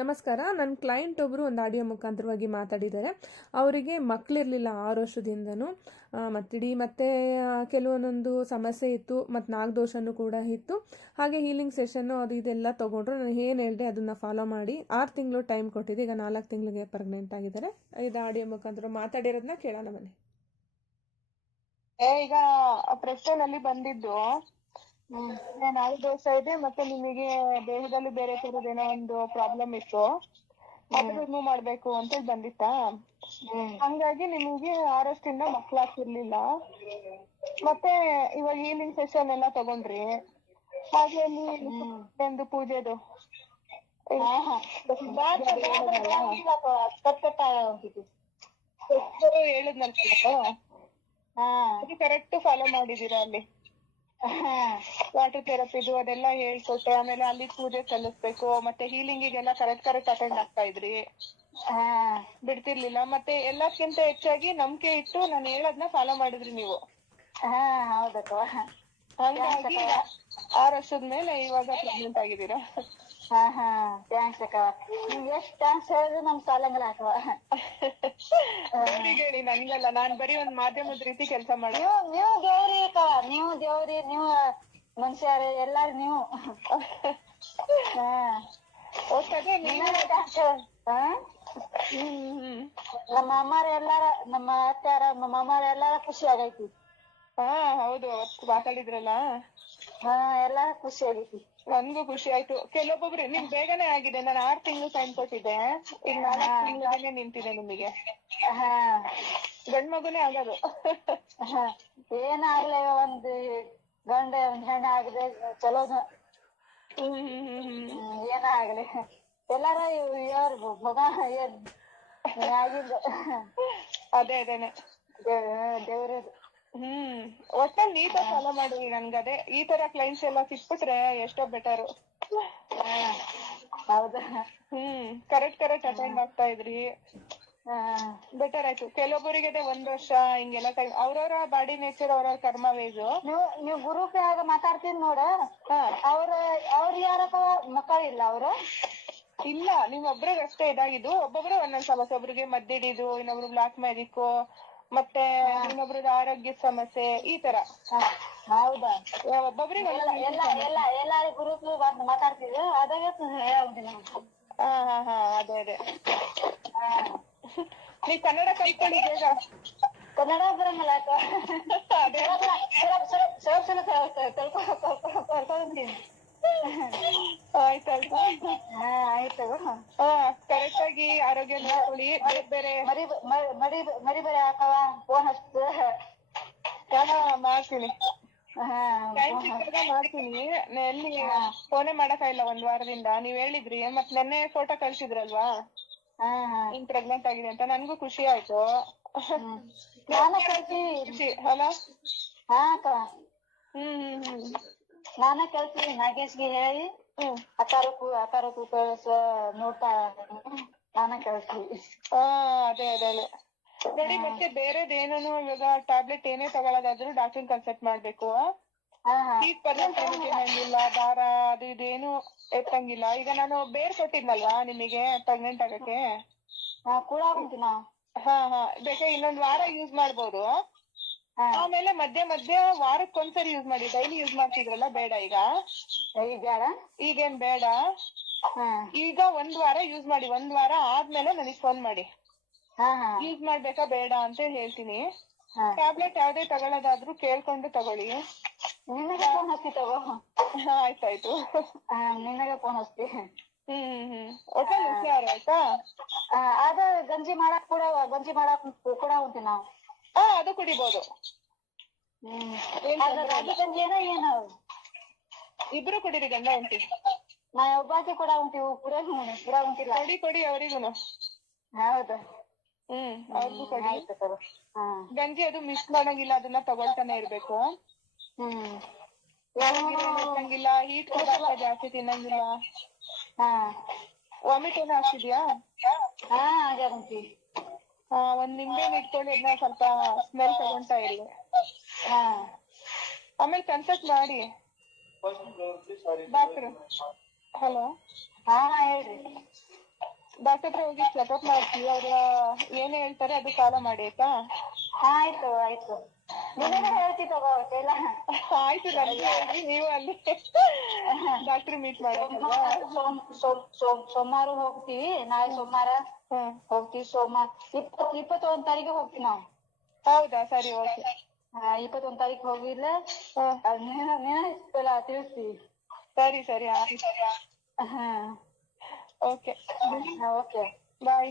ನಮಸ್ಕಾರ. ನನ್ನ ಕ್ಲೈಂಟ್ ಒಬ್ಬರು ಒಂದು ಆಡಿಯೋ ಮುಖಾಂತರವಾಗಿ ಮಾತಾಡಿದ್ದಾರೆ. ಅವರಿಗೆ ಮಕ್ಕಳಿರಲಿಲ್ಲ 6 ವರ್ಷದಿಂದನೂ. ಮತ್ತು ಕೆಲವೊಂದೊಂದು ಸಮಸ್ಯೆ ಇತ್ತು, ಮತ್ತು ನಾಗದೋಷನೂ ಕೂಡ ಇತ್ತು. ಹಾಗೆ ಹೀಲಿಂಗ್ ಸೆಷನ್ನು ಅದು ಇದೆಲ್ಲ ತೊಗೊಂಡ್ರು. ನಾನು ಏನು ಹೇಳಿದೆ ಅದನ್ನು ಫಾಲೋ ಮಾಡಿ 6 ತಿಂಗಳು ಟೈಮ್ ಕೊಟ್ಟಿದ್ದೆ. ಈಗ 4 ತಿಂಗಳಿಗೆ ಪ್ರೆಗ್ನೆಂಟ್ ಆಗಿದ್ದಾರೆ. ಇದು ಆಡಿಯೋ ಮುಖಾಂತರ ಮಾತಾಡಿರೋದನ್ನ ಕೇಳೋಣ ಬನ್ನಿ. ಈಗ ಪ್ರೆಸ್ಟೋನ್ ಅಲ್ಲಿ ಬಂದಿದ್ದು ನಾಗದೋಷ ಇದೆ, ಮತ್ತೆ ನಿಮಗೆ ದೇಹದಲ್ಲಿ ಬೇರೆ ತರದೇನೋ ಒಂದು ಪ್ರಾಬ್ಲಮ್ ಇತ್ತು, ಅದು ರಿಮೂವ್ ಮಾಡ್ಬೇಕು ಅಂತ ಬಂದಿತ್ತಾ. ಹಂಗಾಗಿ ನಿಮಗೆ 6 ವರ್ಷದಿಂದ ಮಕ್ಳಾಗ್ತಿರ್ಲಿಲ್ಲ. ಮತ್ತೆ ಇವಾಗ ಹೀಲಿಂಗ್ ಸೆಷನ್ ಎಲ್ಲ ತಗೊಂಡ್ರಿ. ಹಾಗೆ ಅಲ್ಲಿ ಒಂದು ಪೂಜೆದು ಹೇಳಿದ್ನಲ್ಲ, ಕರೆಕ್ಟ್ ಫಾಲೋ ಮಾಡಿದೀರಾ ಅಲ್ಲಿ. ವಾಟರ್ ಥೆರಪಿದು ಅದೆಲ್ಲ ಹೇಳ್ಕೊಟ್ಟೆ. ಆಮೇಲೆ ಅಲ್ಲಿ ಪೂಜೆ ಸಲ್ಲಿಸ್ಬೇಕು, ಮತ್ತೆ ಹೀಲಿಂಗಿಗೆಲ್ಲ ಕರೆಕ್ಟ್ ಅಟೆಂಡ್ ಆಗ್ತಾ ಇದ್ರಿ, ಬಿಡ್ತಿರ್ಲಿಲ್ಲ. ಮತ್ತೆ ಎಲ್ಲಕ್ಕಿಂತ ಹೆಚ್ಚಾಗಿ ನಂಬಿಕೆ ಇಟ್ಟು ನಾನು ಹೇಳೋದ್ನ ಫಾಲೋ ಮಾಡಿದ್ರಿ ನೀವು. ಹಂಗಾಗಿ 6 ವರ್ಷದ ಮೇಲೆ ಇವಾಗ ಪ್ರೆಗ್ನೆಂಟ್ ಆಗಿದ್ದೀರಾ. ಥ್ಯಾಂಕ್ಸ್ ಅಕ್ಕ. ನೀವ್ ಎಷ್ಟ್ ಥ್ಯಾಂಕ್ಸ್ ಹೇಳಿದ್ರು ನಮ್ ಸಾಲಂಗಿಲ್ಲ ಅಕ್ಕ. ಹೇಳಿ ನನ್ಗಲ್ಲ, ನಾನ್ ಬರೀ ಒಂದ್ ಮಾಧ್ಯಮದ ರೀತಿ ಕೆಲಸ ಮಾಡಿ. ನೀವು ದೇವ್ರಿ ಅಕ್ಕ, ನೀವು ದೇವ್ರಿ, ನೀವು ಮನುಷ್ಯರೇ, ಎಲ್ಲಾರು ನೀವು. ನಮ್ಮ ಅಮ್ಮಾರ ಎಲ್ಲಾರ, ನಮ್ಮ ಅತ್ಯಾರ, ನಮ್ಮ ಅಮ್ಮಾರ ಎಲ್ಲಾರ ಖುಷಿ ಆಗೈತಿ. ಹೌದು, ಅವತ್ತು ಮಾತಾಡಿದ್ರಲ್ಲ, ಎಲ್ಲಾರ ಖುಷಿ ಆಗೈತಿ. ನನ್ಗೂ ಖುಷಿ ಆಯ್ತು. ಕೆಲವೊಬ್ಬೊಬ್ರು ನಿಮ್ ಬೇಗನೆ ಆಗಿದೆ. ನಾನು 6 ತಿಂಗಳು ಟೈಮ್ ಕೊಟ್ಟಿದ್ದೆ, ಈಗ 4 ತಿಂಗಳಿಗೆ ನಿಂತಿದೆ ನಿಮಗೆ. ಗಂಡ್ ಮಗುನೇ ಆಗೋದು. ಏನಾಗ್ಲಿ, ಒಂದ್ ಗಂಡ ಒಂದ್ ಹೆಣ್ಣ ಆಗದೆ ಚಲೋ. ಏನಾಗ್ಲಿ ಎಲ್ಲಾರ ಯಾರು ಮಗ ಆಗಿಲ್ಲ. ಅದೇನೆ ದೇವ್ರದು. ಒಟ್ಟಲ್ಲಿ ನೀಟಾಗಿ ಫಾಲೋ ಮಾಡಿ. ನನ್ಗದೆ ಈ ತರ ಕ್ಲೈಂಟ್ಸ್ ಎಲ್ಲ ಸಿಕ್ಬಿಟ್ರೆ ಎಷ್ಟೋ ಬೆಟರ್. ಹೌದಾ? ಕರೆಕ್ಟ್ ಅಟೆಂಡ್ ಆಗ್ತಾ ಇದ್ರಿ, ಬೆಟರ್ ಆಯ್ತು. ಕೆಲವೊಬ್ಬರಿಗೆ 1 ವರ್ಷ ಹಿಂಗೆಲ್ಲ ಟೈಮ್, ಅವ್ರವ್ರ ಬಾಡಿ ನೇಚರ್, ಅವ್ರವ್ರ ಕರ್ಮ ವೇಜ್. ನೀವು ಗ್ರೂಪ್ ಯಾಗ ಮಾತಾಡ್ತೀನಿ ನೋಡ, ಅವ್ರ ಯಾರಕ್ಕ ಮಕ್ಕಳಿಲ್ಲ? ಅವ್ರು ಇಲ್ಲ, ನೀವ್ ಒಬ್ರಿಗೆ ಅಷ್ಟೇ ಇದಾಗಿದ್ದು. ಒಬ್ಬೊಬ್ರು ಒಂದೊಂದ್ ಸಮಸ್ಯೆ. ಒಬ್ರಿಗೆ ಮದ್ದಿಡಿದು, ಇನ್ನೊಬ್ರು ಬ್ಲಾಕ್ ಮ್ಯಾಜಿಕ್, ಮತ್ತೆ ಇನ್ನೊಬ್ರದ್ದು ಆರೋಗ್ಯ ಸಮಸ್ಯೆ, ಈ ತರ. ಹೌದಾ? ಒಬ್ಬೊಬ್ರಿಗೆ ಎಲ್ಲಾರು ಗ್ರೂಪ್ ಮಾತಾಡ್ತಿದ್ರು, ಅದಾಗ ಹೇಳ್ತೀನಿ. ಅದೇ ನೀವ್ ಕನ್ನಡ ಕಲ್ತ್ಕೊಳ್ಳಿ ಬೇಗ. ಕನ್ನಡ ಬರಂಗಲ್ಲ ಅಕ್ಕ. ಆಯ್ತಾಯ್ತು. ಕರೆಕ್ಟ್ ಆಗಿ ಆರೋಗ್ಯ ನೋಡ್ಕೊಳ್ಳಿ. ಬೇರೆ ಮರಿ ಬೇರೆ ಹಾಕವ, ಫೋನ್ ಹಚ್ತು. ಮಾಡ್ತೀನಿ, ಟೈಮ್ ಸಿಕ್ಕಾಗ ಮಾಡ್ತೀನಿ. ಎಲ್ಲಿ ಫೋನೇ ಮಾಡಕ್ಕಾಗಿಲ್ಲ 1 ವಾರದಿಂದ. ನೀವ್ ಹೇಳಿದ್ರಿ, ಮತ್ ನೆನ್ನೆ ಫೋಟೋ ಕಳ್ಸಿದ್ರಲ್ವಾ ಹಿಂಗ್ ಪ್ರೆಗ್ನೆಂಟ್ ಆಗಿದೆ ಅಂತ. ನನ್ಗೂ ಖುಷಿ ಆಯ್ತು. ಖುಷಿ ಅಲ್ಲ? ನಾನ ಕಳ್ಸಿ ನಾಗೇಶ್ಗೆ ಹೇಳಿ ಅಕಾರಕ್ಕೂ ನೋಡ್ತಾ ನಾನ ಕಳ್ಸಿ. ಅದೇ ನೋಡಿ. ಮತ್ತೆ ಬೇರೆದೇನು ಇವಾಗ ಟ್ಯಾಬ್ಲೆಟ್ ಏನೇ ತಗೊಳ್ಳೋದಾದ್ರು ಡಾಕ್ಟರ್ ಕನ್ಸಲ್ಟ್ ಮಾಡ್ಬೇಕು. ತಿನ್ನಂಗಿಲ್ಲ, ದಾರ ಅದು ಇದೇನು ಎತ್ತಂಗಿಲ್ಲ. ಈಗ ನಾನು ಬೇರ್ ಕೊಟ್ಟಿದ್ನಲ್ವಾ ನಿಮಗೆ ಪ್ರೆಗ್ನೆಂಟ್ ಆಗಕ್ಕೆ, ಬೇಕಾದ್ರೆ 1 ವಾರ ಯೂಸ್ ಮಾಡ್ಬೋದು. ಆಮೇಲೆ ಮಧ್ಯೆ ವಾರಕ್ಕೊಂದ್ಸರಿ ಯೂಸ್ ಮಾಡಿ. ಡೈಲಿ ಯೂಸ್ ಮಾಡ್ತಿದ್ರಲ್ಲ, ಬೇಡ ಈಗ. ಈಗೇನ್ ಬೇಡ. ಈಗ 1 ವಾರ ಯೂಸ್ ಮಾಡಿ. 1 ವಾರ ಆದ್ಮೇಲೆ ನನಗ್ ಫೋನ್ ಮಾಡಿ, ಯೂಸ್ ಮಾಡ್ಬೇಕಾ ಬೇಡ ಅಂತ ಹೇಳ್ತೀನಿ. ಟ್ಯಾಬ್ಲೆಟ್ ಯಾವ್ದೇ ತಗೊಳ್ಳೋದಾದ್ರೂ ಕೇಳ್ಕೊಂಡು ತಗೊಳ್ಳಿ. ನಿನಗೆ ಫೋನ್ ಹಚ್ಚಿ ತಗೋ. ಆಯ್ತಾಯ್ತು. ನಿನಗೆ ಫೋನ್ ಹಚ್ತಿ. ಒಟ್ಟಲ್ಲಿ ಹುಷಾರು ಆಯ್ತಾ? ಅದ ಗಂಜಿ ಮಾಡಕ್ ಕೂಡ ಉಂಟಿ ನಾವು. ಅದು ಕುಡಿಬಹುದು. ಗಂಜಿ ಏನು ಇಬ್ರು ಕುಡೀರಿ, ಗಂಡ ಹೆಂಡತಿ. ನಾ ಒಬ್ಬಾಕಿ ಕೂಡ ಉಂಟಿವು, ಪೂರಾ ಉಂಟಿಲ್ಲ. ಕೊಡಿ ಅವ್ರಿಗೂನು. ಹೌದು. ಅವ್ರಿಗೂ ಕೊಡಿ. ಗಂಜಿ ಅದು ಮಿಸ್ ಮಾಡಂಗಿಲ್ಲ, ಅದನ್ನ ತಗೊಳ್ತಾನೆ ಇರ್ಬೇಕು. ತಿನ್ನಂಗಿಲ್ಲ, ಹೀಟ್ ಕೂಡ ಜಾಸ್ತಿ ತಿನ್ನಂಗಿಲ್ಲ. ವಾಮಿಟ್ ಏನೋ ಆಗ್ತಿದ್ಯಾ? ಒಂದ್ ನಿಂಬೆಹಣ್ಣು ಇಟ್ಕೊಂಡು ಅದನ್ನ ಸ್ವಲ್ಪ ಸ್ಮೆಲ್ ತಗೊಂತಾ ಇರಿ. ಆಮೇಲೆ ಕನ್ಸಲ್ಟ್ ಮಾಡಿ ಡಾಕ್ಟರ್. ಹಲೋ, ಹೇಳ್ರಿ. ಡಾಕ್ಟರ್ ಹತ್ರ ಹೋಗಿ ಚೆಕಪ್ ಮಾಡ್ತೀವಿ, ಅವ್ರ ಏನ್ ಹೇಳ್ತಾರೆ ಅದು ಫಾಲೋ ಮಾಡಿ ಆಯ್ತಾ. ಆಯ್ತು ಆಯ್ತು, ನಿನಗೆ ಹೇಳ್ತಿ ತಗೋ ಎಲ್ಲ. ಆಯ್ತು, ನನ್ಗೆ ಹೇಳಿ, ನೀವು ಅಲ್ಲಿ ಡಾಕ್ಟರ್ ಮೀಟ್ ಮಾಡೋದಲ್ವಾ. ಸೋಮವಾರ ಹೋಗ್ತೀವಿ, ನಾಳೆ ಸೋಮವಾರ ಹೋಗ್ತೀವಿ. ಸೋಮವಾರ 21 ತಾರೀಕಿಗೆ ಹೋಗ್ತೀವಿ ನಾವು. ಹೌದಾ, ಸರಿ, ಓಕೆ. 21 ತಾರೀಕು ಹೋಗಿಲ್ಲ ತಿಳಿಸ್ತೀವಿ. ಸರಿ ಸರಿ, ಆಯ್ತು. ಹಾ ಓಕೆ, ಓಕೆ ಬಾಯ್.